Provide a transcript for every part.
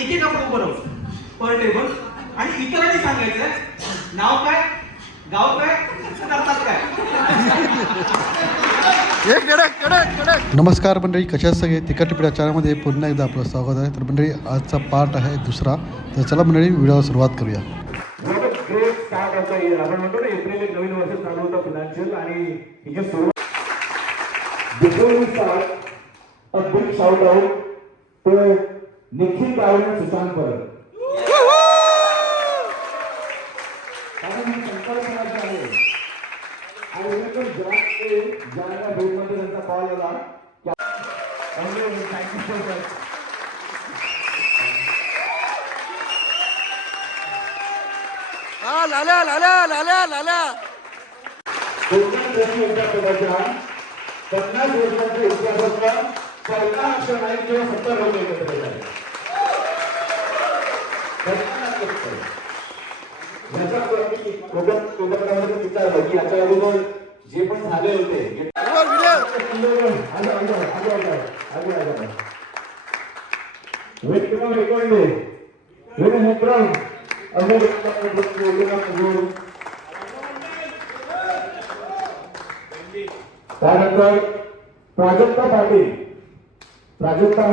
एक एक आपण उभं राहू पर टेबल आणि इतरांनी सांगायचं नाव काय, गाव काय, करतात काय. नमस्कार मंडळी, कशा सगळे तिखट पिढ्या चॅनलमध्ये पुन्हा एकदा आपलं स्वागत आहे. तर मंडळी आजचा पार्ट आहे दुसरा. तर चला मंडळी व्हिडिओला सुरुवात करूया. Great start of the year. आपण म्हणतो ना एप्रिल एक नवीन वर्ष चालू होतं फिनान्शियल आणि हिची सुरुवात. Before we start a big shout out to Nikhil Gawade आणि सुशांत परब. कारण ही संकल्पना आहे आणि एकदम ज्यांना भेटमध्ये त्यांचा कॉल आला थँक्यू सो मच. लाल्या लाल्या लाल्या लाल्या कोकण कृषी विद्यापीठाच्या 50 वर्षांच्या इतिहासातला पहिला अक्षर नाही किंवा 70 लोक एकत्र झाले. कोकणामध्ये विचारलं की याच्या अगोदर जे पण झाले होते त्यानंतर Prajakta Patil. Prajakta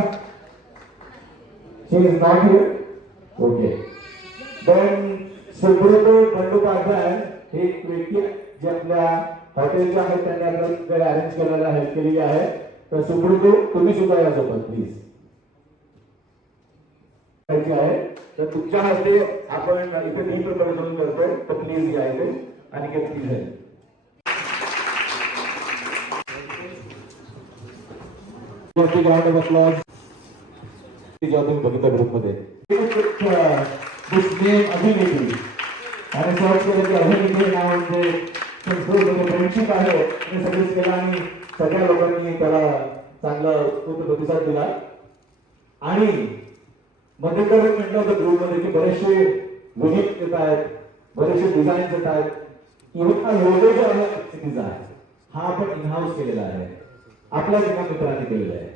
she is not here. Okay. Then Subrato Bandopadhyay हे एक व्यक्ती जे आपल्या हॉटेलच्या आहेत त्यांनी आपल्याला अरेंज करायला हेल्प केलेली आहे. तर सुब्रतो तुम्ही सुद्धा या सोबत प्लीज आहे. तर तुमच्या हस्ते आपण इथे डी प्रिपरेशन करतोय तर प्लीज या इथे आणि काही प्लीज आहे. राऊंड ऑफ अप्लॉज जेव्हा तुम्ही बघितलं ग्रुपमध्ये अभिनेत्री आणि सर्च केलं की अभिनेत्री नाव म्हणजे फ्रेंडशिप आहे आणि सजेस्ट केला आणि सगळ्या लोकांनी त्याला चांगला प्रतिसाद दिला. आणि मध्यंतरी म्हटलं होतं ग्रुपमध्ये की बरेचसे विजिट येत आहेत, बरेचसे डिझाईन्स येत आहेत. इव्हन हा लोगो जो आहे डिझाईन हा आपण इनहाऊस केलेला आहे, आपल्याच एका मित्राने केलेलं आहे.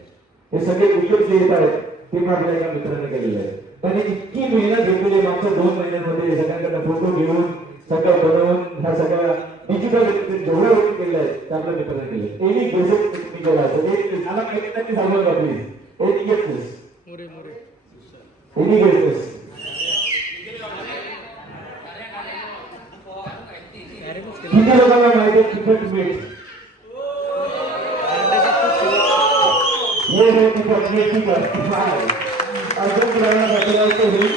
हे सगळे व्हिडिओ जे येत आहेत ते पण आपल्या एका मित्राने केलेले आहेत. त्याने इतकी मेहनत घेतलेली मागच्या 2 महिन्यांमध्ये सगळ्यांकडे फोटो घेऊन सगळं बनवून ह्या सगळ्या डिजिटल जेवढ्या गोष्टी केल्या आहेत त्या आपल्या मित्राने केले. एनी बेसिक टेक्निकल आहे मला माहिती त्यांनी सांगून का please any get this any get this किती लोकांना माहिती आहे क्रिकेट मीट ये है क्रिकेट मीट ठीक आहे. अर्जुन पुराणा बसलायचं होईल.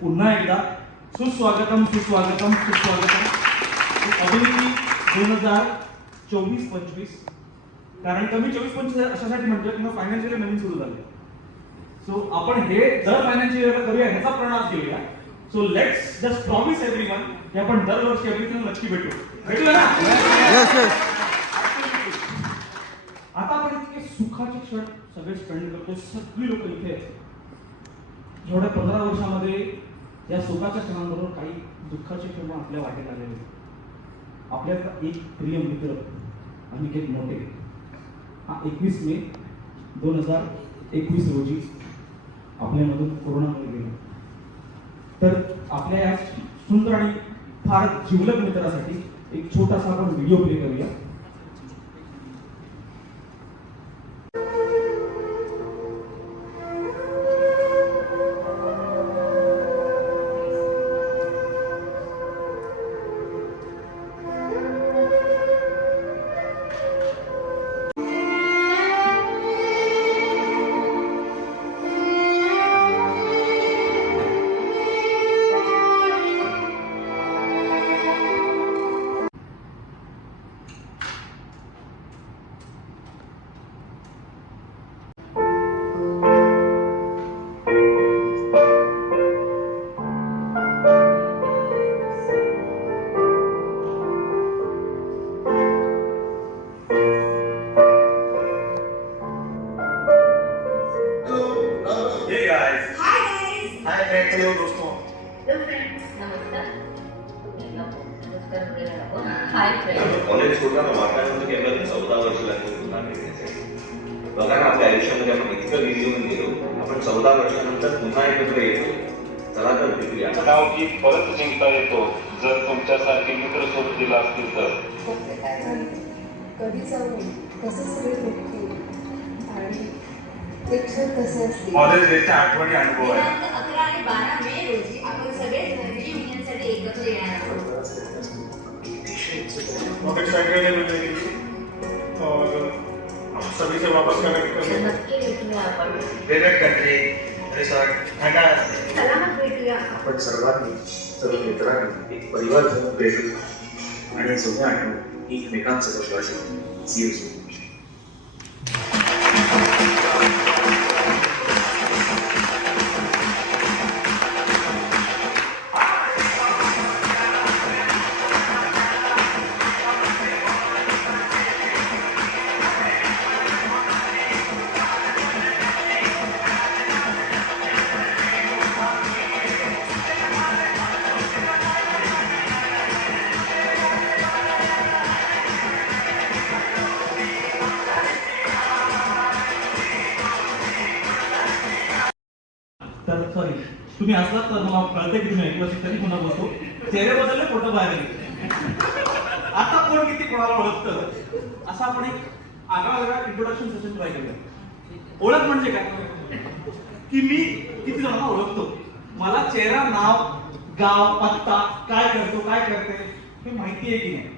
पुन्हा एकदा सुस्वागतम सुस्वागतम सुस्वागतम. अभिनेत्री 2024-25. कारण कमी 24-25 अशासाठी म्हणतो किंवा फायनान्शियल नवीन सुरू झाले. सो आपण हे दर फायनान्शियल इयरला करूया ह्याचा प्रणास घेऊया. So let's just promise everyone की आपण दरवर्षी एव्हरीथिंग नक्की भेटूया ना. आता आपण इतके सुखाचे क्षण सगळे स्पेंड करतो, सगळी लोक इथे आहेत. एवढ्या 15 वर्षामध्ये या सुखाच्या क्षणांबरोबर काही दुःखाचे क्षण आपल्या वाटेत आलेले. आपल्याचा एक प्रिय मित्र अनिकेत मोठे हा 21 मे 2021 रोजी आपल्यामधून कोरोनामध्ये गेला. तर आपल्या या सुंदर आणि फार जिवलग मित्रासाठी एक छोटासा आपण व्हिडिओ प्ले करूया. कॉलेज सोडताना वाटायला की आपल्याला 14 वर्ष लागली पुन्हा भेटण्यासाठी. बघा ना, आपल्या आयुष्यामध्ये आपण इतकं बिझी होऊन गेलो, आपण 14 वर्षानंतर पुन्हा एकत्र येतो. चला तर भेटूया. नाव की परत जिंकता येतो जर तुमच्यासारखे मित्र सोबत दिला असतील तर. कधी जाऊ कसं सगळे भेटतील आणि ते क्षण कसे असतील. कॉलेज डेच्या आठवणी अनुभव आहे. दिनांक 11 आणि 12 मे रोजी आपण सगळे रियुनियनसाठी एकत्र येणार आहोत. बहुत एक्साइटेड है मिलने के लिए और सभी से वापस कनेक्ट करने. नक्की भेटूया आपण. वेगवेगळे कंट्री रिसॉर्ट काय असते. सलामत भेटूया. आपण सर्वांनी सर्व मित्रांनी एक परिवार म्हणून भेटू आणि जुन्या आठवणी एकमेकांसोबत वाटू. See you soon. तर सॉरी, तुम्ही असलात तर मला कळते की तुम्ही ऐकलं असेल तरी पुन्हा बोलतो. चेहरे बदलले, फोटो बाहेर गेले. आता कोण किती कोणाला ओळखतं असं आपण एक आगळा वेगळा इंट्रोडक्शन सेशन ट्राय करूया. ओळख म्हणजे काय की मी किती जणांना ओळखतो. मला चेहरा, नाव, गाव, पत्ता, काय करतो, काय करते हे माहिती आहे की नाही.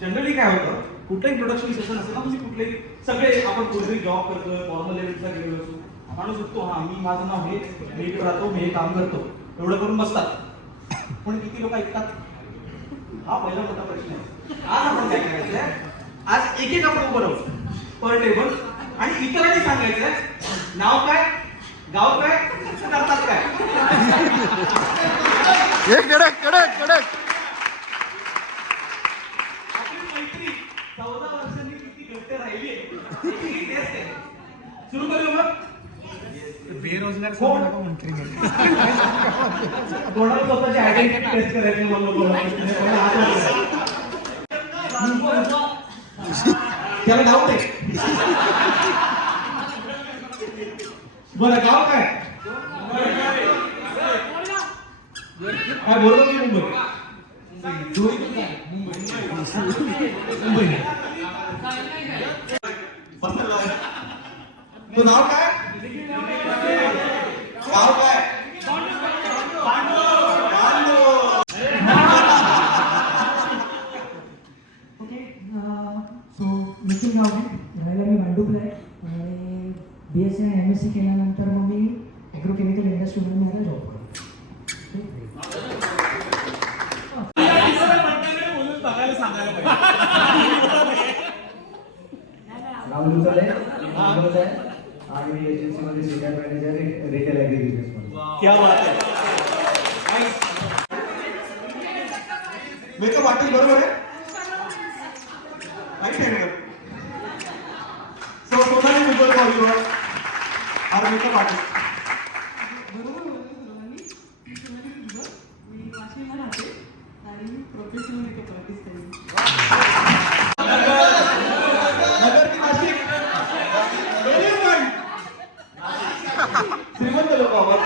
जनरली काय होतं, कुठलं इंट्रोडक्शन सेशन असेल ना, म्हणजे कुठले सगळे आपण कुठेतरी जॉब करतोय, फॉर्मल लेवलला गेलेलो असतो, माणूस म्हणतो हा मी माझं नाव हे, मी इकडे राहतो, मी हे काम करतो, एवढं करून बसतात. पण किती लोक ऐकतात हा पहिला मोठा प्रश्न आहे. आज आपण काय करायचंय, आज एक एक आपण उभं राहू पर टेबल आणि इतरांनी सांगायचंय नाव काय, गाव काय, करतात काय. एक कडक कडक कडक. आपली मैत्री 14 वर्षांनी किती घट्ट राहिली आहे. सुरू करूया मग. बेरोजगार कोण? कोणाला स्वतःची आयडेंटिटी टेस्ट करायची त्याला डाऊट आहे. बरं, गाव काय काय बोलतो की मुंबई. मुंबई तो नाव काय, गाव काय, ओके. सो निखिल नाव आहे, राहायला मी भांडूपला आहे आणि BSc आणि MSc केल्यानंतर मग मी ॲग्रोकेमिकल इंडस्ट्रीमध्ये मी आता जॉब करतो. राम दुसरे आहे आणि मी एजन्सीमध्ये सिनियर मॅनेजर रिटेल ॲग्री बिझनेसमध्ये. क्या बात आहे. मेकअप आर्टिस्ट बरोबर आहे. माहिती आहे makeup. So Sonali Google for you are makeup artist. बरोबर बोलतो सर्वांनी. मी वाशिमला राहते आणि मी प्रोफेशनल मेकअप आर्टिस्ट आहे. नगर की नाशिक. Very good. श्रीमंत लोक आहोत.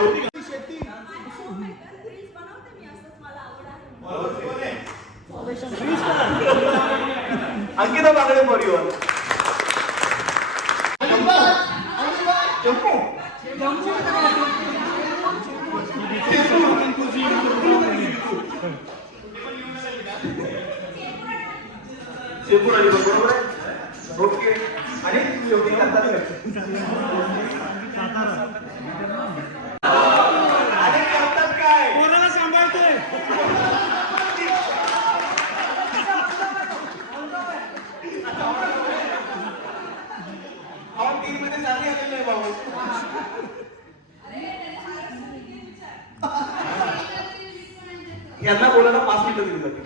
Ankita Bagde for you. शेपूर आली बरोबर आहे. ओके. आणि शेवटी करतात आणि करतात काय, कोणाला सांभाळते. आपण 3 मध्ये चालली आलेले आहे भाऊ. यांना बोलायला 5 मिनिटं दिली जाते.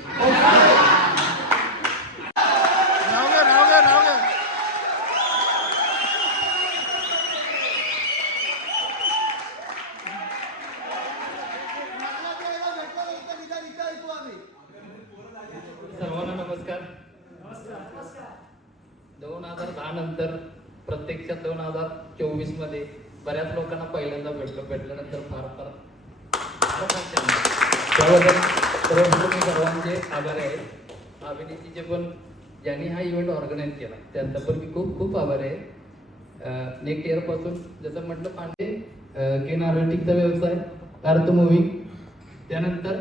2010 नंतर प्रत्यक्षात 2024 मध्ये बऱ्याच लोकांना पहिल्यांदा भेटल्यानंतर फार त्याबद्दल सर्वांचे आभारी आहे. अभिनेतीचे पण ज्यांनी हा इव्हेंट ऑर्गनाईज केला त्यांचा पण मी खूप खूप आभारी आहे. नेक्स्ट इयरपासून जसं म्हटलं पांडे केनार्टिकचा व्यवसाय, अर्थ मूव्हिंग, त्यानंतर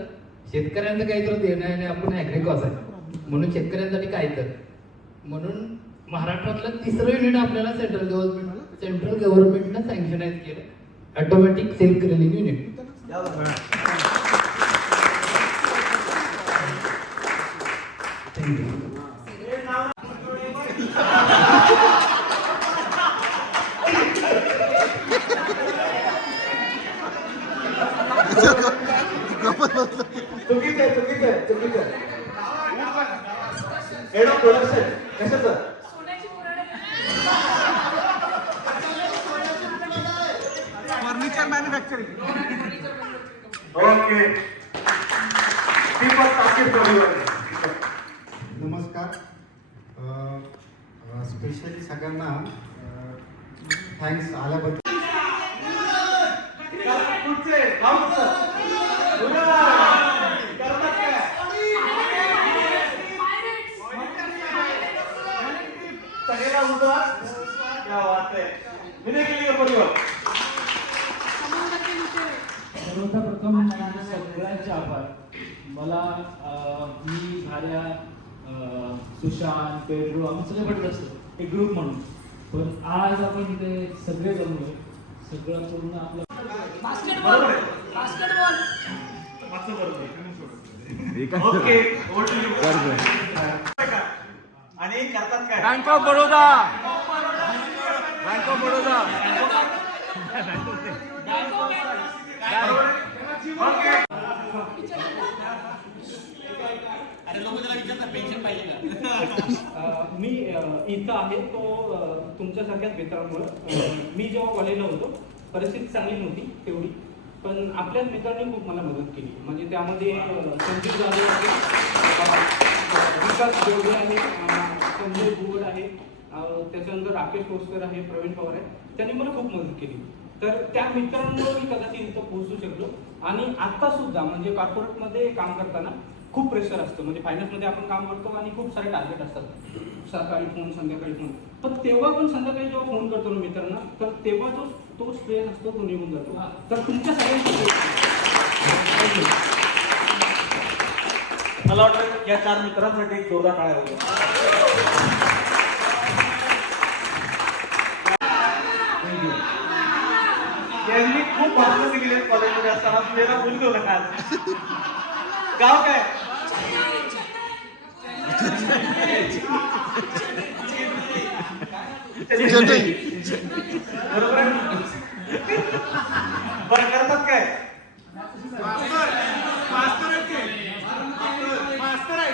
शेतकऱ्यांचं काहीतरी देणं आहे आणि आपण ॲग्रिकॉस आहे म्हणून शेतकऱ्यांसाठी काहीतरी म्हणून महाराष्ट्रातलं तिसरं युनिट आपल्याला सेंट्रल गव्हर्नमेंटनं सँक्शनाइज केलं, automatic self cleaning unit. Thank you. चुकीचं हेड ऑफ प्रोडक्शन कशाचं फर्निचर मॅन्युफॅक्चरिंग. ओके नमस्कार. स्पेशली सगळ्यांना थँक्स आल्याबद्दल. सर्वप्रथम सगळ्यांचे आभार. मला मी झाल्या सुशांत, पेड्रो आम्ही सगळे भेटत असतो एक ग्रुप म्हणून, पण आज आपण इथे सगळे जमलोय. सगळं पूर्ण आपलं आणि करतात काय? Bank of Baroda. Bank of Baroda. मी इथं आहे तो तुमच्यासारख्याच मित्रांमुळं. मी जेव्हा कॉलेजला होतो परिस्थिती चांगली नव्हती तेवढी, पण आपल्याच मित्रांनी खूप मला मदत केली. म्हणजे त्यामध्ये संजीव जाधव आहे, विकास देवडे आहे, संजय बुवड आहे, त्याच्यानंतर राकेश कोसकर आहे, प्रवीण पवार आहे. त्यांनी मला खूप मदत केली. तर त्या मित्रांमुळे मी कदाचित इथं पोहोचू शकलो. आणि आता सुद्धा म्हणजे कॉर्पोरेटमध्ये काम करताना खूप प्रेशर असतं. म्हणजे फायनान्समध्ये आपण काम करतो आणि खूप सारे टार्गेट असतात, सकाळी फोन संध्याकाळी फोन. पण तेव्हा पण संध्याकाळी जेव्हा फोन करतो ना मित्रांना, तर तेव्हा तो स्ट्रेस असतो तो निघून जातो. तर तुमच्या सगळ्यांसाठी मला वाटतं या 4 मित्रांसाठी जोरदार टाळ्या होत्या. यांनी खूप भाषण दिली कॉलेजमध्ये असताना. मेरा भूल गयो नका. गाव काय? बरोबर आहे. बरं करतात काय?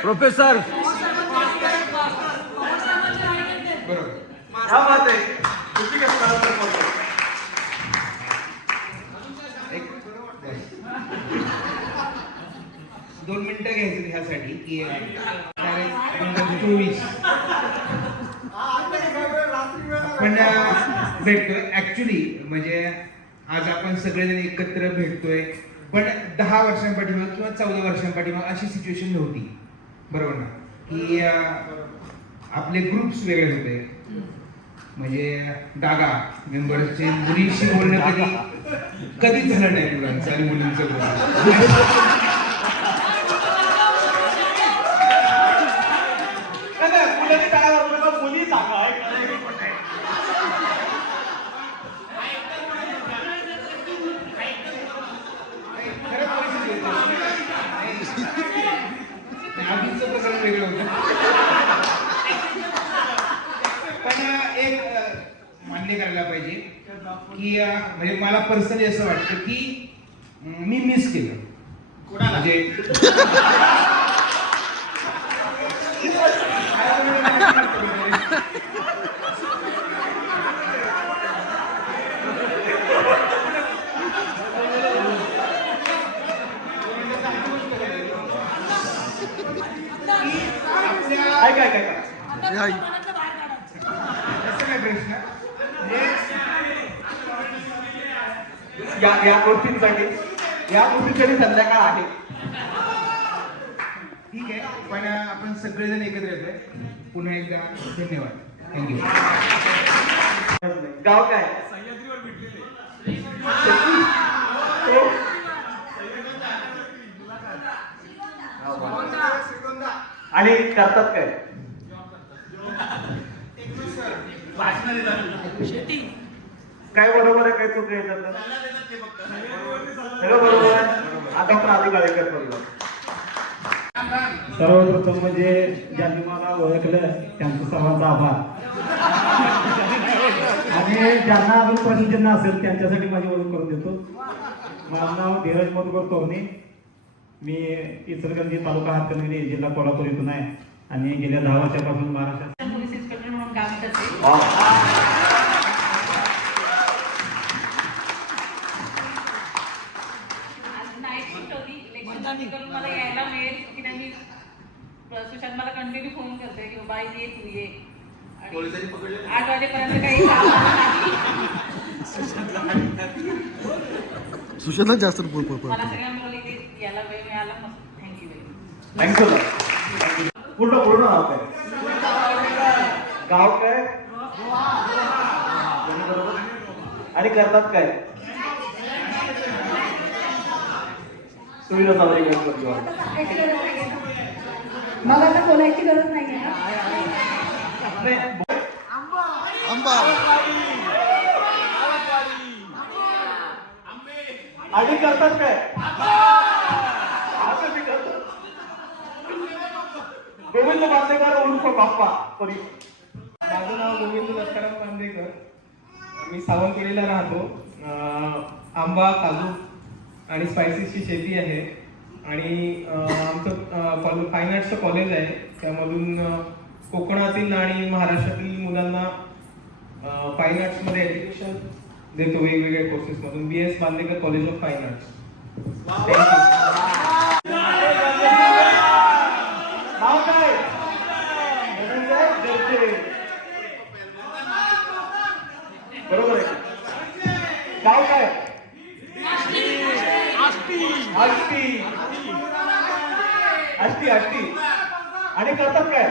प्रोफेसर. क्या बात आहे. किती कसं 2 मिनिटं घ्यायची ह्यासाठी की 2024 आपण भेटतोय. ऍक्च्युली म्हणजे आज आपण सगळेजण एकत्र भेटतोय, पण 10 वर्षांपाठीमाग किंवा 14 वर्षांपाठीमाग अशी सिच्युएशन नव्हती, बरोबर ना? की आपले ग्रुप्स वेगळे होते. म्हणजे डागा मेंबर्सचे मुलींशी बोलणं कधीच झालं नाही मुलांचं आणि मुलींचं बोलणं. मुली सांगा आधीचं प्रकरण वेगळं होतं. पण एक मान्य करायला पाहिजे की म्हणजे मला पर्सनली असं वाटतं की मी मिस केलं. म्हणजे प्रश्न या गोष्टींसाठी संध्याकाळ आहे. ठीक आहे, पण आपण सगळेजण एकत्र येतोय. पुन्हा एकदा धन्यवाद. थँक्यू. गाव काय? आणि करतात काय? काय बरोबर आहे, काय चूक आहे त्याच्यात? सगळं बरोबर आहे. आता पण आधी गाळेकर परिवार. सर्वप्रथम म्हणजे ज्यांनी मला ओळखलं त्यांचं सर्वांचा आभार. आणि ज्यांना अजून प्रश्नचिन्ह असेल त्यांच्यासाठी माझी ओळख करून देतो. माझं नाव धीरज मधुकर तोरणे. मी इचलकरंजी तालुका हातकणंगले जिल्हा कोल्हापूर इथून आहे आणि गेल्या 10 वर्षापासून महाराष्ट्रात पोलीस इन्स्पेक्टर म्हणून काम करते. नाईट शिफ्ट होती, इलेक्शन करून मला यायला मिळेल की नाही. मी सुशांत मला कंटिन्यू फोन करते की बाई ये तू ये. 8 वाजेपर्यंत काही काम सुशांतला जास्त बोल मला सगळ्या मुली की याला वेळ मिळाला. मस्त थँक्यू. पूर्ण नाव काय? गाव काय? आणि करतात काय? सुविधा सावरी मला आता बोलायची गरज नाही आहे. आंबा आणि करतात काय? गोविंद बांदेकर उर्फ बाप्पा परी. माझं नाव गोविंद लष्कराम बांदेकर. मी सावंतवाडीला राहतो. आंबा, काजू आणि स्पायसेसची शेती आहे. आणि आमचं फाईन आर्ट्सचं कॉलेज आहे. त्यामधून कोकणातील आणि महाराष्ट्रातील मुलांना फाईन आर्ट्समध्ये एज्युकेशन देतो वेगवेगळ्या कोर्सेसमधून. BS Bandekar college of fine arts. नाव काय? बरोबर आहे. गाव काय? आष्टी. आणि करतात काय?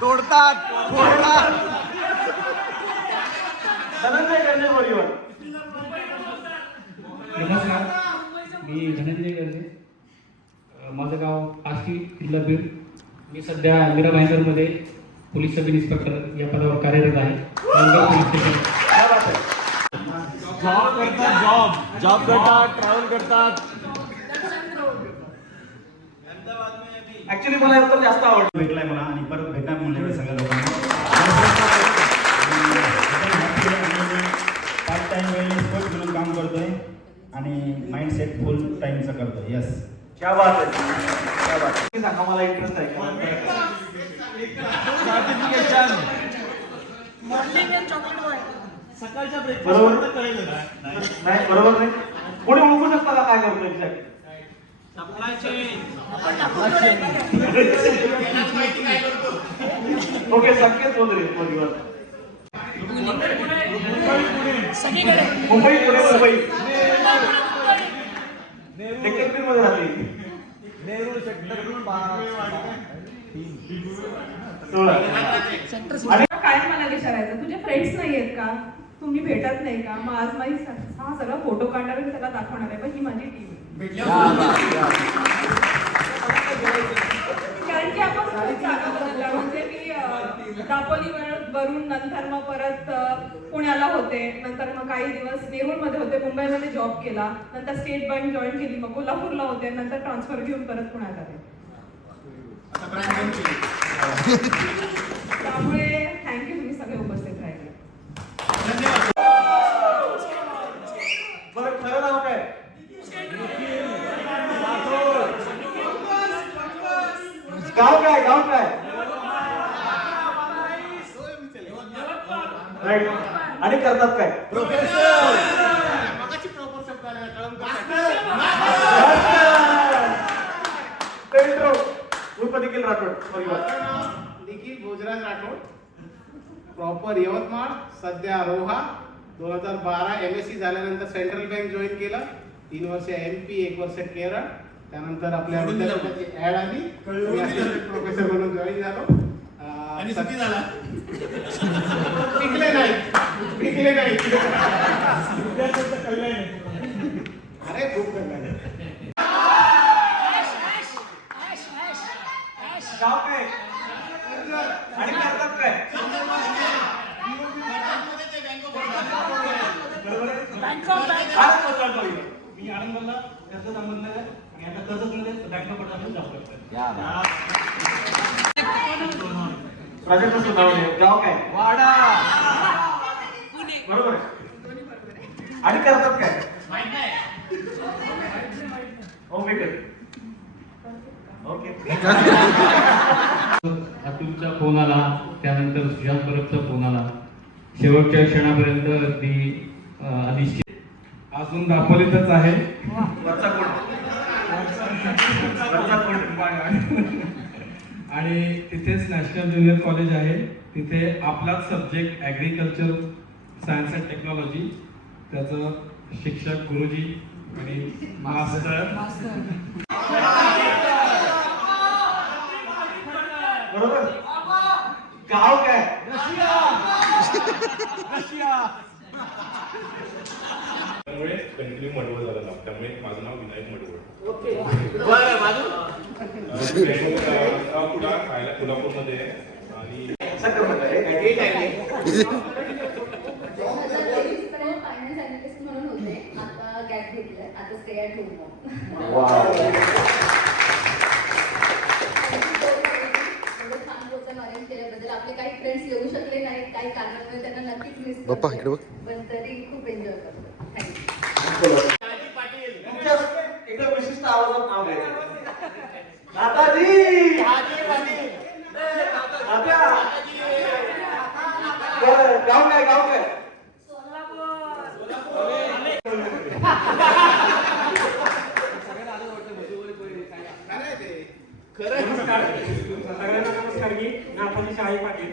तोडतात. धनंजय गर्जे परिवार. नमस्कार, मी धनंजय गर्जे. माझं गाव आष्टी, जिल्हा बीड. मी सध्या मीरा भाईंदरमध्ये पोलीस सब इन्स्पेक्टर या पदावर कार्यरत आहे. जॉब करतात, ट्रॅव्हल करतात. ऍक्च्युली मला यात जास्त आवडलं. भेटलाय मला आणि परत भेटणार म्हणले सगळ्या लोकांना. पार्ट टाइम वेळेस स्पोर्ट्स म्हणून काम करतोय आणि माइंडसेट फुल टाइमचं करतोय. यस, क्या बात आहे. सांगा मला इंटरेस्ट आहे का? सकाळच्या बरोबर नाही, बरोबर नाही. कोणी ओळखू शकता का काय करतो एक्झॅक्ट? ओके, संकेत बोलले परिवार. मुंबई डेक्कन मध्ये राहते. नेहरू सेक्टर काय मला विचारायचं, तुझे फ्रेंड्स नाही आहेत का? तुम्ही भेटत नाही का? मग आज माझी हा सगळा फोटो काढणार आणि त्याला दाखवणार आहे. पण ही माझी टीम कारण की आपण खूप जागा बदलल्या. म्हणजे मी दापोलीवरून नंतर मग परत पुण्याला होते. नंतर मग काही दिवस नेरूळमध्ये होते, मुंबईमध्ये जॉब केला. नंतर स्टेट बँक जॉईन केली, मग कोल्हापूरला होते. नंतर ट्रान्सफर घेऊन परत पुण्यात आले. त्यामुळे थँक्यू, तुम्ही सगळे उपस्थित राहिले. बरं, खरं नाव काय? गाव काय? राईट. आणि करतात काय? पेट्रो उर्फ देखील राठोड. यवतमाळ, सध्या रोहा. 2012 MSc झाल्यानंतर सेंट्रल बँक जॉईन केलं. 3 वर्ष MP, 1 वर्ष केरळ. त्यानंतर आपल्या विद्यापीठाची ऍड आली. मी असिस्टंट प्रोफेसर म्हणून जॉईन झालो. आणि सुखी झाला. पिकले नाही. अरे खूप कल्याण. गाव काय आणि करतात काय मी आनंदला त्याचं संबंध आणि आता कर्जतमध्ये बँक ऑफ बडोदा जॉब करतोय. प्राजक्ता सुद्धा गाव काय वाडा बरोबर आणि करतात काय ओके. अतुलचा फोन आला, त्यानंतर सुशांत परबचा फोन आला. शेवटच्या क्षणापर्यंत अगदी अनिश्चित. अजून दापोलीतच आहे. आणि तिथेच नॅशनल ज्युनियर कॉलेज आहे. तिथे आपलाच subject agriculture science and technology. त्याचं शिक्षक गुरुजी आणि मास्टर. बरोबर. गाव काय त्यामुळे कंटिन्यू मडवळ झालं नाव. त्यामुळे माझं नाव विनायक मडवळ. कोल्हापूरमध्ये आणि फायनान्स अनालिस्ट म्हणून होते. आता गॅप घेतलाय. आता स्टे ॲट होम. केल्याबद्दल आपले काही फ्रेंड्स येऊ शकले नाहीत, काही कारणामुळे त्यांना नक्कीच मिस करतो. पण तरी खूप एन्जॉय करतो. थँक्यू. एकदम विशिष्ट आवाजात नाव घ्यायचं. दादाजी गाव काय गाव काय सगळ्यांना नमस्कार. मी नाथाजी शाही पाटील,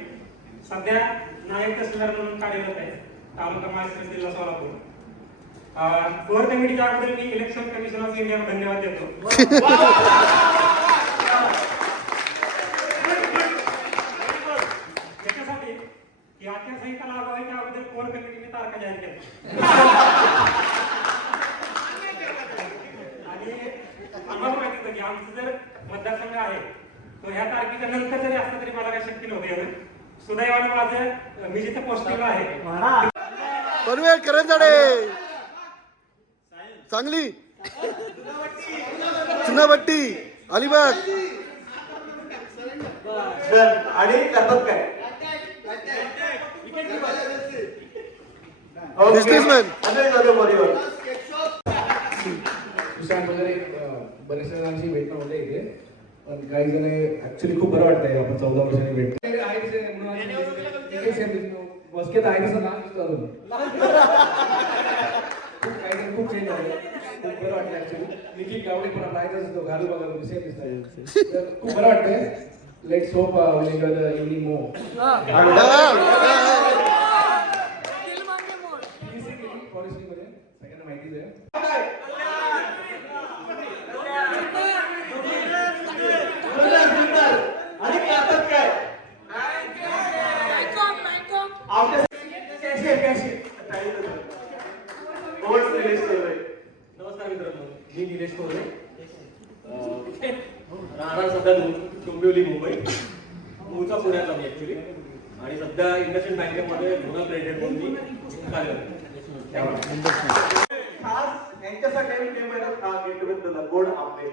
सध्या नायक तहसीलदार म्हणून कार्यरत आहे, तालुका माळशिरस, जिल्हा सोलापूर. कोर कमिटीच्या अगोदर मी इलेक्शन कमिशन ऑफ इंडियाला धन्यवाद देतो. त्याच्यासाठी की आचारसंहिता लागू व्हायच्या अगोदर कोर कमिटीने तारखा जाहीर केल्या. आणि आम्हाला माहिती होतं की आमचं जर मतदारसंघ आहे तो ह्या तारखेच्या नंतर जरी असतं तरी मला काही शक्य नव्हतं यावेळी. सुदैवाने माझं मी जिथे पोस्टिंगला आहे पनवेल, करंजाडे, सांगली, चुनाभट्टी, अलिबाग. आणि करतात काय बिझनेसमॅन. सुशांत वगैरे बरेचशा जणांशी भेटणं होतं इथे. पण काही जण ऍक्च्युली खूप बरं वाटतंय आपण 14 वर्षांनी भेटतो. बसकेत आहे तसं नाव दिसतो अजून. काही जण खूप चेंज झाले. खूप बरं वाटतं ऍक्च्युली. निखिल गावडे पण आपला आहेच असतो. घालू बघा सेम दिसतंय. खूप बरं वाटतंय. Let's hope will enjoy the evening more. फॉरेस्ट्रीमध्ये सगळ्यांना माहितीच आहे. आणि करतात काय नमस्कार मित्रांनो, मी निलेश कोरे, राहणार सध्या डोंबिवली, मुंबई. मूळचा पुण्याचा मी ऍक्च्युली. आणि सध्या इंडस्ट्रियल बँकेमध्ये गुन्हा प्रेसिडेंट म्हणून मी कार्यरत. खास यांच्यासाठी मी ते महिन्यात का गेट टुगेदरला गोड आंबे.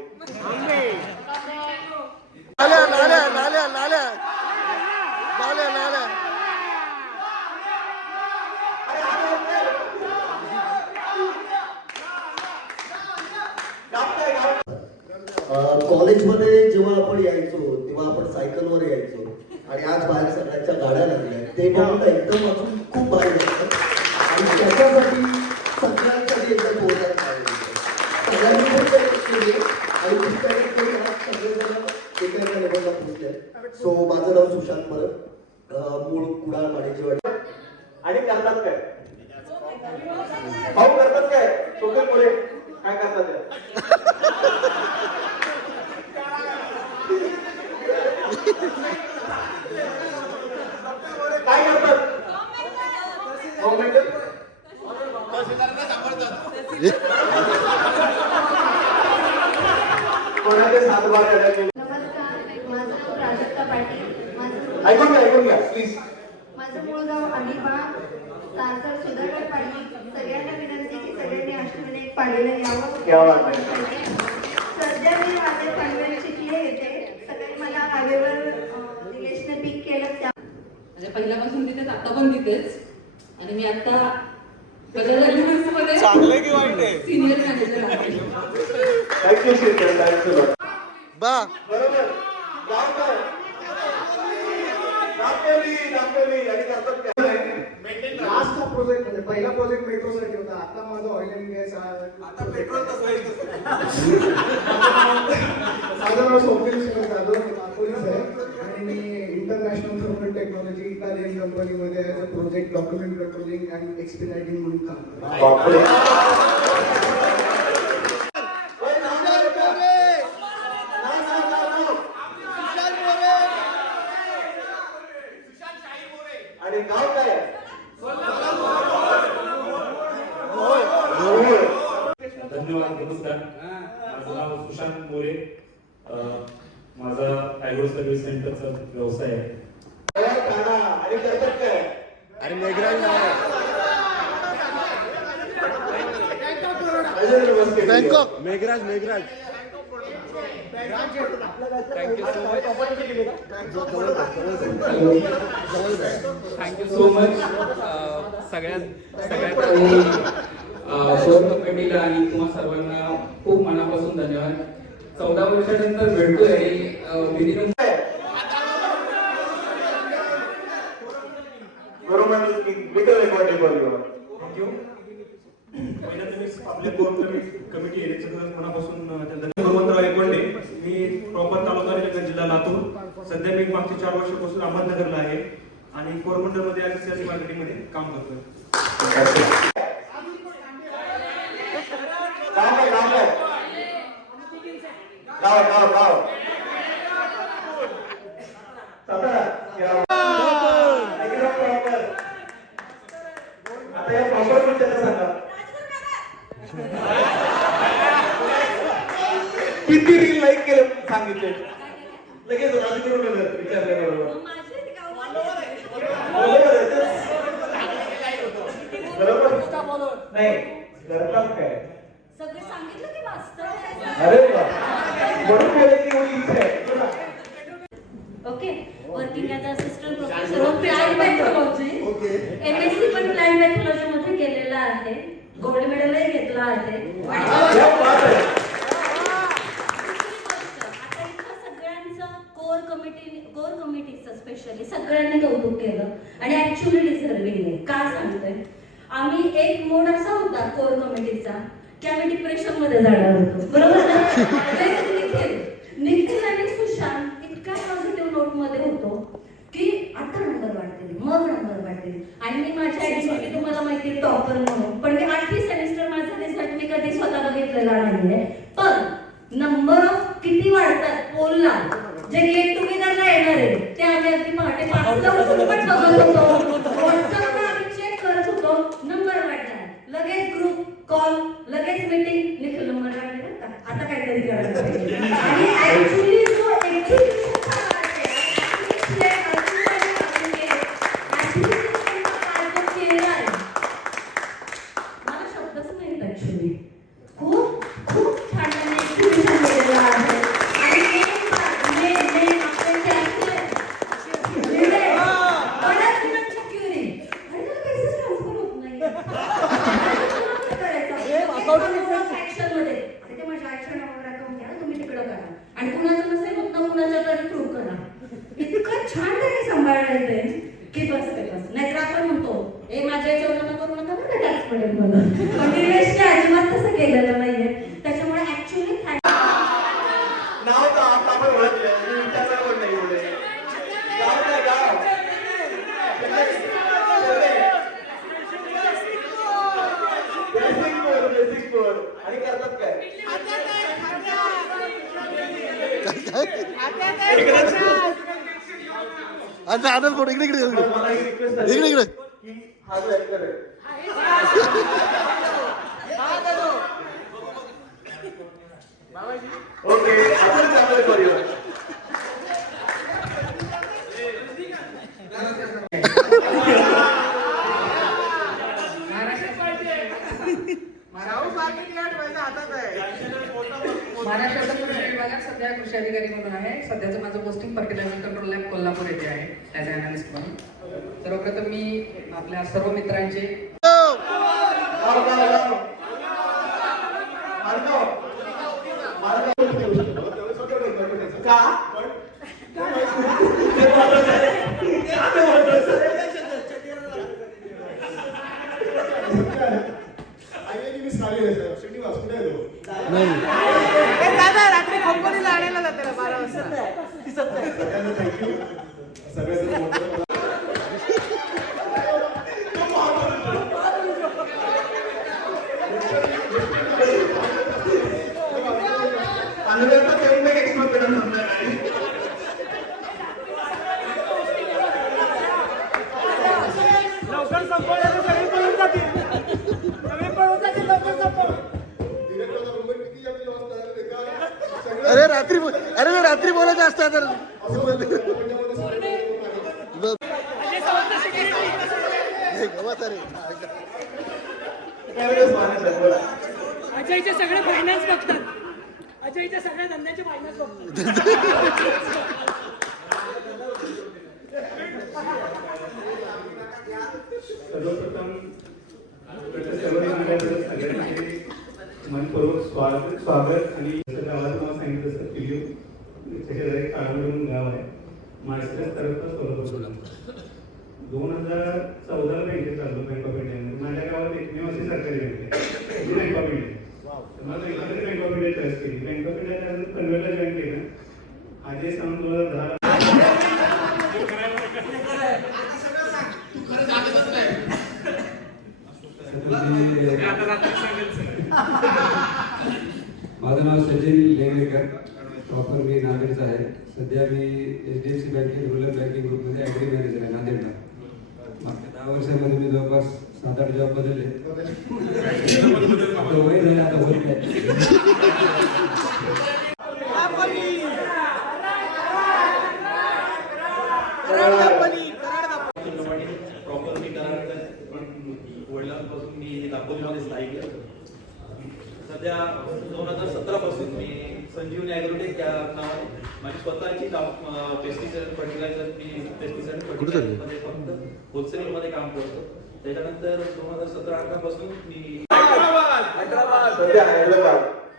कॉलेजमध्ये जेव्हा आपण यायचो तेव्हा आपण सायकलवर यायचो आणि आज बाहेर सगळ्यांच्या गाड्या लागल्या. ते बघून एकदम अजून खूप भारी वाटतं. आणि त्याच्यासाठी सगळ्यांसाठी एकदा जोरदार पाहिजे. सगळ्यांनी केली आणि सगळेजण एका लेवलला पोहोचले. सो माझं नाव सुशांत परब, मूळ कुडाळ माडेची वाडी. आणि करतात काय? भाऊ करतात काय? सोपे पुढे काय करतात ते? काय करतात? कोणाचे सातबार अडकले? नमस्कार, माझं नाव प्राजक्ता पाटील. ऐकून घ्या प्लीज. माझं मूळ गाव अलिबाग, तारकर सुधाकर पाटील. सगळ्यांना विनंती की सगळ्यांनी अष्टविनायक पाडीला क्या यावं. बात आहे. सध्या मी माझे पनवेल चिखले येते. सगळ्यांनी मला हायवेवर निलेशने पिक केलं त्या म्हणजे पहिल्यापासून तिथेच आता पण तिथेच आणि मी आता सिनियर मॅनेजर आहे. Thank you Sheetal, thank you. बा बरोबर. गाव काय? दापोली आणि करतात काय? लास्टचा प्रोजेक्ट म्हणजे पहिला प्रोजेक्ट मेट्रोसाठी होता. आता माझं ऑइल अँड गॅस आता पेट्रोल माझं नाव स्वप्नील सिंह जाधव, नागपूरच आहे आणि मी इंटरनॅशनल थर्मल टेक्नॉलॉजी इटालियन कंपनीमध्ये as a project document controlling आणि एक्सपिनायटिंग म्हणून काम करतो. आणि गाव काय? धन्यवाद. नमस्कार, माझं नाव सुशांत मोरे. माझा ॲग्रो सर्व्हिस सेंटरचा व्यवसाय आहे. आणि करतात काय? अरे Meghraj Bangkok Meghraj thank you so much. सगळ्यात शोर कमिटीला आणि तुम्हा सर्वांना खूप मनापासून धन्यवाद. 14 वर्षानंतर भेटतोय मिनिमम. थँक्यू. पहिल्यांदा मी आपल्या कोर कमिटी आहे मनापासून हनुमंतराव एकवंडे. मी प्रॉपर तालुका निलंगा, जिल्हा लातूर. सध्या मी मागच्या 4 वर्षापासून अहमदनगरला आहे आणि कोरमंडलमध्ये आणि सेल्स मार्केटिंगमध्ये काम करतोय. आता या प्रॉपर विचार सांगा, किती रील लाईक केलं सांगितले लगेच राजकीय विचारल्याबरोबर. बरोबर नाही करतात काय? सगळे सांगितलं की वाचतं. अरे वा, बरोबर बोलायची एवढी इच्छा आहे. Okay, working as assistant professor of plant pathology. MSc पण प्लांट पॅथॉलॉजी मध्ये केलेला आहे. गोल्ड मेडलही घेतला आहे. आता इथं सगळ्यांचं कोर कमिटीचं स्पेशली सगळ्यांनी कौतुक केलं आणि ऍक्च्युअली डिझर्विंग आहे. का सांगतोय, आम्ही एक मोड असा होता कोर कमिटीचा की आम्ही डिप्रेशन मध्ये जाणार होतो. बरोबर ना? निखिल आणि सुशांत इतक्या पॉझिटिव्ह नोट मध्ये होतो की आता नंबर वाढतील, मग नंबर वाढतील. आणि मी माझ्या आयडेंटिटी तुम्हाला माहिती आहे टॉपर म्हणून, पण मी 8वी सेमिस्टर माझा रिझल्ट मी कधी स्वतः बघितलेला नाहीये. पण नंबर ऑफ किती वाढतात पोलला, जे गेट टुगेदरला येणार आहे ते आम्ही अगदी पहाटे 5ला उठून पण बघत होतो. व्हॉट्सअपला आम्ही चेक करत होतो, नंबर वाढला, लगेच ग्रुप कॉल, लगेच मीटिंग, निखिल नंबर वाढले का, आता काहीतरी करायला पाहिजे. आणि ऍक्च्युअली जो मला शब्दच नाहीत ऍक्च्युअली. खूप खूप छान एक्झिबिशन केलेलं आहे. आणि आता आनंद फोटो इकडे इकडे इकडे इकडे हा जो ऍक्टर आहे ओके आपण चांगलं करूया. महाराष्ट्राच्या कृषी विभागात सध्या कृषी अधिकारी म्हणून आहे. सध्याचं माझं posting fertilizer control lab Kolhapur येथे आहे ॲज अ अनालिस्ट म्हणून. सर्वप्रथम मी आपल्या सर्व मित्रांचे रात्री कंपनीला आणायला जाते 12 वाजता. लवकर संपवलं सगळे पळून जातील. सगळे पळून जातील लवकर संपव. अरे रात्री बोलायचं असतं तर अजयचे सगळे फायनान्स बघतात. अजयच्या सगळ्या धंद्याचे फायनान्स बघतात. सर्वप्रथम मनपूर्वक स्वागत आणि गावाचं नाव सांगितलं असतं पिल्लू त्याच्या एक काळवडून गाव आहे. माझ्या तरफ सोलापूर 2014 बँकेत चाललो बँक ऑफ इंडियामध्ये. माझ्या गावात एकमेव अशी सरकारी बँक आहे बँक ऑफ इंडिया. मला एकत्र बँक ऑफ इंडिया चॉईस केली. बँक ऑफ इंडिया कन्व्हर्टला जॉईन केलं. अजय सावंत 2010 माझं नाव सचिन लेंगरेकर. प्रॉपर मी नांदेडचा आहे. सध्या मी HDFC बँकेत रुरल बँकिंग ग्रुपमध्ये ॲग्री मॅनेजर आहे नांदेडला. मागच्या 10 वर्षामध्ये मी जवळपास 7-8 जॉब बदलले. आता वय झालं आता होत नाही. प्रॉपरली कराड पण वडिलांपासून मी दापोलीमध्ये स्थायिक आहे. सध्या 2017 पासून मी संजीवनी ॲग्रोटेक या नावाने माझी स्वतःची पेस्टिसाइड फर्टिलायझर मी पेस्टिसाइड फर्टिलायझरमध्ये फक्त होलसेलमध्ये काम करतो. त्याच्यानंतर 2017-18 पासून मी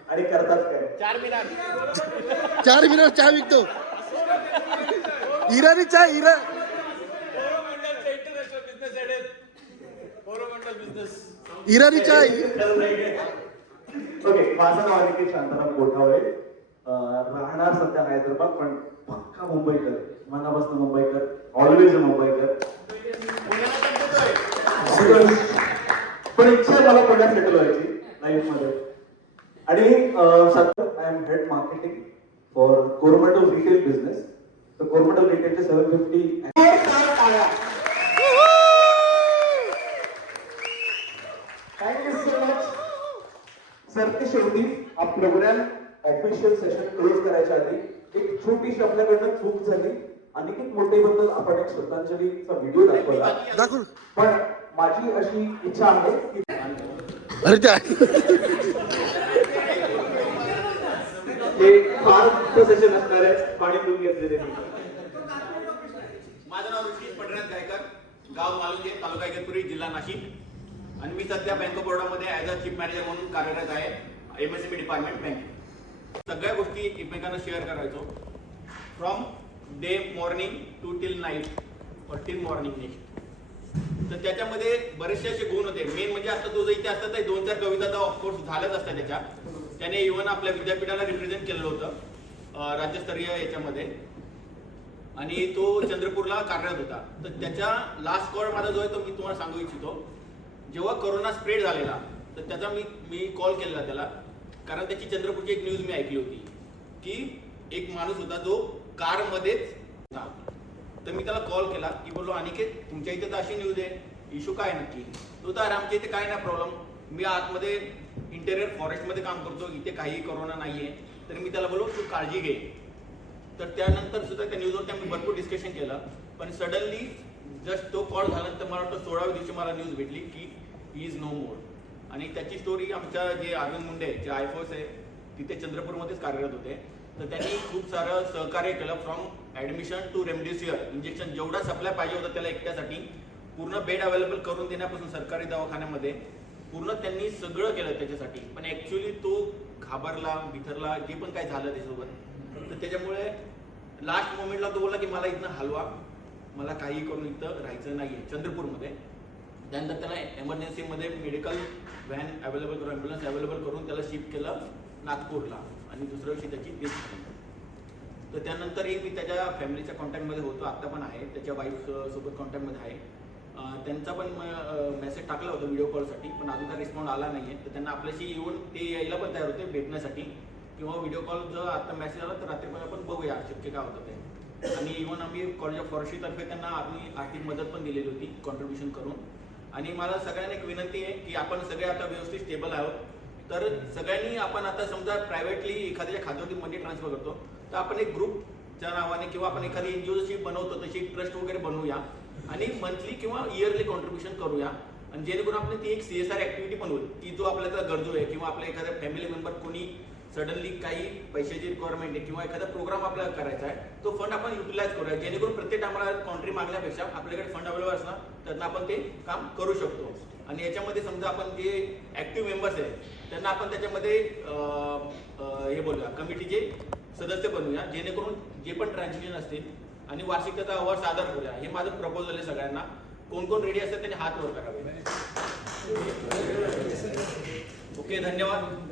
आणि करतात काय 4 मिनिट चहा विकतो. इराणी चहा इरा इराणी चहा. ओके माझं नाव आहे शांताराम गोठावळे. राहणार सध्या हैदराबाद पण पक्का मुंबईकर. मनापासून मुंबईकर. ऑलवेज मुंबईकर. पण इच्छा आहे मला पुण्यात सेटल व्हायची लाईफ मध्ये. आणि सध्या I am head marketing for Coromandel retail business. तर कोरोमंडल रिटेलचे 750 थँक्यू सो मच. सरते शेवटी हा प्रोग्राम ऑफिशियल सेशन क्लोज करायच्या आधी एक छोटीशी आपल्याकडनं चूक झाली. अनिकेत मोठेबद्दल आपण एक श्रद्धांजलीचा व्हिडिओ दाखवला. पण माझी अशी इच्छा आहे की अरे त्या हे फार मोठं सेशन असणार आहे. पाणी पिऊन घेतलेले. माझं नाव ऋषिकेश पंढरनाथ गायकर. गाव मालुंगे तालुका इगतपुरी जिल्हा नाशिक. आणि मी सध्या बँक ऑफ बरोडामध्ये ॲज अ चीफ मॅनेजर म्हणून कार्यरत आहे. MSME department banking. सगळ्या गोष्टी एकमेकांना शेअर करायचो. From the morning to till night or till morning next. तर त्याच्यामध्ये बरेचसे असे गुण होते. मेन म्हणजे आता तो जो इथे असतात 2-4 कविता तर ऑफकोर्स झाल्याच असतात त्याच्या. त्याने इव्हन आपल्या विद्यापीठाला रिप्रेझेंट केलेलं होतं राज्यस्तरीय याच्यामध्ये. आणि तो चंद्रपूरला कार्यरत होता. तर त्याच्या लास्ट कॉल माझा जो आहे तो मी तुम्हाला सांगू इच्छितो. जेव्हा कोरोना स्प्रेड झालेला तर त्याचा मी कॉल केलेला त्याला कारण त्याची चंद्रपूरची एक न्यूज मी ऐकली होती की एक माणूस होता जो कारमध्येच होता. तर मी त्याला कॉल केला की बोललो अनिकेत तुमच्या इथे तर अशी न्यूज आहे, इश्यू काय नक्की? तो तर आमच्या इथे काय नाही प्रॉब्लेम, मी आतमध्ये इंटेरियर फॉरेस्टमध्ये काम करतो, इथे काही कोरोना नाही आहे. तर मी त्याला बोललो तू काळजी घे. तर त्यानंतर सुद्धा त्या न्यूजवर आम्ही भरपूर डिस्कशन केलं. पण सडनली जस्ट तो कॉल झाल्यानंतर मला वाटतं 16व्या दिवशी मला न्यूज भेटली की ही इज नो मोर. आणि त्याची स्टोरी आमच्या जे अरविंद मुंडे जे आयफोर्स आहे तिथे चंद्रपूरमध्येच कार्यरत होते. तर त्यांनी खूप सारं सहकार्य केलं, from admission to remdesivir injection जेवढा सप्लाय पाहिजे होता त्याला एकट्यासाठी पूर्ण बेड अवेलेबल करून देण्यापासून सरकारी दवाखान्यामध्ये पूर्ण त्यांनी सगळं केलं त्याच्यासाठी. पण ॲक्च्युली तो घाबरला बिथरला, जे पण काय झालं त्याच्यासोबत. तर त्याच्यामुळे लास्ट मोमेंटला तो बोलला की मला इथनं हलवा, मला काही करून इथं राहायचं नाही आहे चंद्रपूरमध्ये. त्यानंतर त्याला एमर्जन्सीमध्ये मेडिकल व्हॅन अवेलेबल करून ॲम्ब्युलन्स अवेलेबल करून त्याला शिफ्ट केलं नागपूरला आणि दुसऱ्या दिवशी त्याची डेथ झाली. तर त्यानंतरही मी त्याच्या फॅमिलीच्या कॉन्टॅक्टमध्ये होतो, आत्ता पण आहे, त्याच्या वाईफ सोबत कॉन्टॅक्टमध्ये आहे. त्यांचा पण मेसेज टाकला होता व्हिडिओ कॉलसाठी, पण अजून काही रिस्पॉन्ड आला नाही आहे. तर त्यांना आपल्याशी येऊन ते यायला पण तयार होते भेटण्यासाठी, किंवा व्हिडिओ कॉल जर आता मेसेज आला तर रात्रीपर्यंत आपण बघूया शक्य काय होतं ते. आणि इव्हन आम्ही कॉलेज ऑफ फॉरेस्ट्रीतर्फे त्यांना आम्ही आर्थिक मदत पण दिलेली होती कॉन्ट्रीब्युशन करून. आणि मला सगळ्यांना एक विनंती आहे की आपण सगळे आता व्यवस्थित स्टेबल आहोत. तर सगळ्यांनी आपण आता समजा प्रायव्हेटली एखाद्याच्या खात्यावरती मनी ट्रान्सफर करतो तर आपण एक ग्रुपच्या नावाने किंवा आपण एखादी एनजीओची बनवतो तशी एक ट्रस्ट वगैरे बनवूया आणि मंथली किंवा इयरली कॉन्ट्रीब्युशन करूया. आणि जेणेकरून आपली ती एक CSR ॲक्टिव्हिटी पण होईल की जो आपल्याला गरजू आहे किंवा आपल्या एखाद्या फॅमिली मेंबर कोणी सडनली काही पैशाची रिक्वायरमेंट आहे किंवा एखादा प्रोग्राम आपल्याला करायचा आहे, तो फंड आपण युटिलाइज करूया. जेणेकरून प्रत्येक आम्हाला कॉन्ट्री मागण्यापेक्षा आपल्याकडे फंड अवेलेबल असणार त्यांना आपण ते काम करू शकतो. आणि याच्यामध्ये समजा आपण जे ॲक्टिव्ह मेंबर्स आहेत त्यांना आपण त्याच्यामध्ये हे बोलूया कमिटीचे सदस्य बनवूया, जेणेकरून जे पण ट्रान्झॅक्शन असतील आणि वार्षिक त्याचा अहवाल सादर करूया. हे माझं प्रपोजल आहे सगळ्यांना. कोण कोण रेडी असतात त्यांनी हात वर करावे. ओके, धन्यवाद.